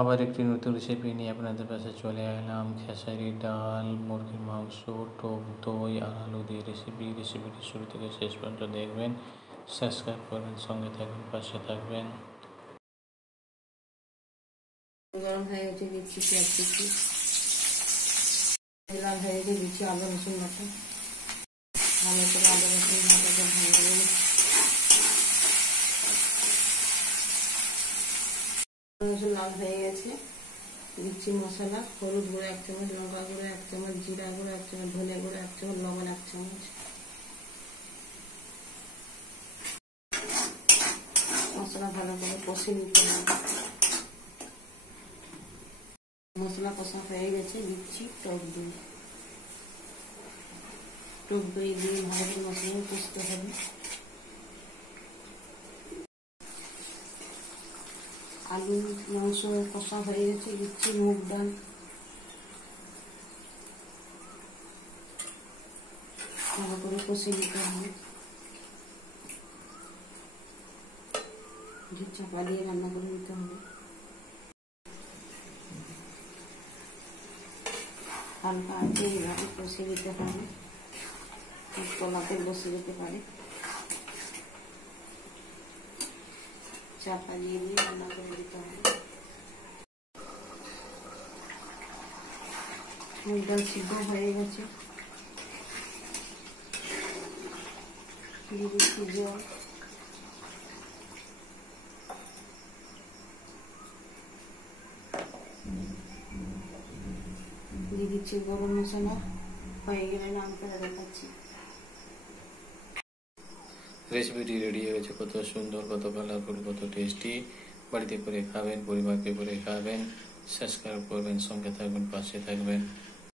আবার একটি নতুন রেসিপি নিয়ে আপনাদের পাশে চলে এলাম। খেসারি ডাল, মুরগির মাংস, টক দই আর আলু দিয়ে রেসিপিটি শুরু থেকে শেষ পর্যন্ত দেখবেন। সাবস্ক্রাইব করবেন, সঙ্গে থাকবেন, পাশে থাকবেন। গরম হয়ে গেছে, দিচ্ছি পেঁয়াজ কুচি, লাল হয়ে গেছে, দিচ্ছি আদা রসুন বাটা। ভালো করে আদা রসুন বাটাটা ভাজবেন। রসুন লাল হয়ে গেছে, দিচ্ছি মশলা। হলুদ গুঁড়ো 1 চামচ, লঙ্কা গুঁড়ো 1 চামচ, জিরা গুঁড়ো 1 চামচ, ধনে গুঁড়ো 1 চামচ, লবণ 1 চামচ। মশলা ভালো করে কষে নিতে হবে। মশলা কষা হয়ে গেছে, দিচ্ছি টক দই। টক দই দিয়ে ভালো করে মশলা কষতে হবে। আলু মাংস কষা হয়ে গেছে, দিচ্ছি মুগ ডাল। ভালো করে কষে নিতে হবে। চাপা দিয়ে রান্না করে নিতে হবে। হালকা আছে এইভাবে কষে দিতে হবে, তলাতে বসে যেতে পারে। চাপা দিয়ে রান্না করে দিতে হবে। মুগ ডাল সিদ্ধ হয়ে গেছে, দিয়ে দিচ্ছি জল। দিয়ে দিচ্ছি গরম মশলা। হয়ে গেলে নাম করে দেখাচ্ছি। রেসিপিটি রেডি হয়ে গেছে। কত সুন্দর, কত কালারফুল, কত টেস্টি। বাড়িতে করে খাবেন, পরিবারকে করে খাবেন। সাবস্ক্রাইব করবেন, সঙ্গে থাকবেন, পাশে থাকবেন।